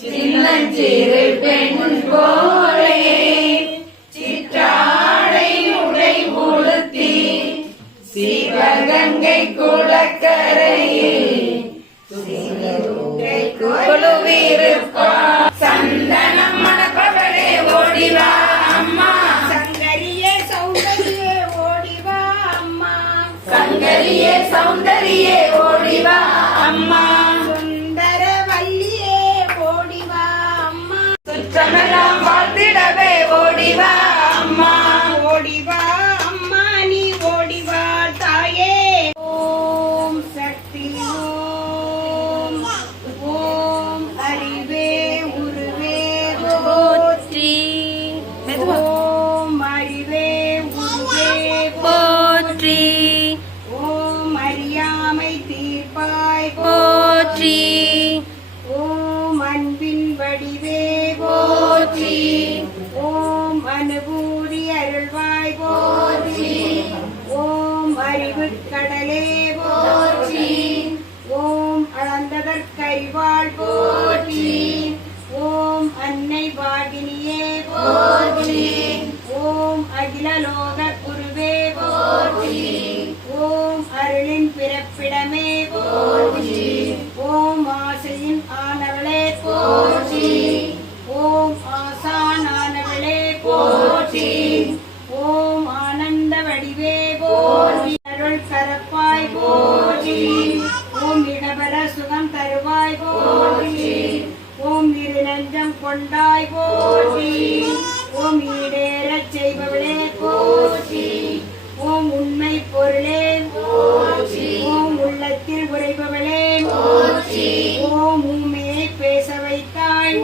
சின்னஞ்சிறு பெண் போலே சிற்றாடை உடை உடுத்தி சிவகங்கை குளக்கரையில் குழுவிருப்பார். சந்தனம் மணப்பவளே ஓடிவா அம்மா, சங்கரியே சௌந்தரியே ஓடிவா அம்மா, சங்கரியே சௌந்தரியே ஓடிவா அம்மா, சுந்தர வல்லியே ஓடிவா அம்மா, சுற்றமெல்லாம் வாழ்த்திடவே ஓடிவா அம்மா, ஓடிவா அம்மா நீ ஓடிவா தாயே. ஓம் சக்தி ஓம், ஓம் அறிவே உருவே போற்றி, ஓம் அறிவே உருவே போற்றி ஓம் அறியாமை தீர்ப்பாய் போற்றி ஓம் அன்பின் வடிவே போற்றி, ஓம் அனுபூதி அருள்வாய் போற்றி, ஓம் அறிவுக் கடலே போற்றி, ஓம் அளந்ததற்கறிவாள் போற்றி, ஓம் அன்னை பாகினியே போற்றி, ஓம் அகிலலோக குருவே போற்றி, ஓம் அருளின் பிறப்பிடமே போற்றி, ஓம் ஆசையின் ஆனவளே போற்றி, ஓம் ஆசானானவளே போற்றி, ஓம் ஆனந்த வடிவே போற்றி, அருள் கரப்பாய் போற்றி, ஓம் இடபர சுகம் தருவாய் போற்றி, ஓம் இருநெஞ்சம் கொண்டாய் போற்றி, ஓம் ஈடேறச் செய்பவளே போற்றி, ஓம் உண்மை பொருளே போற்றி, ஓம் உள்ளத்தில் உரைபவளே போற்றி, ஓம் ஊமையை பேச வைத்தாய்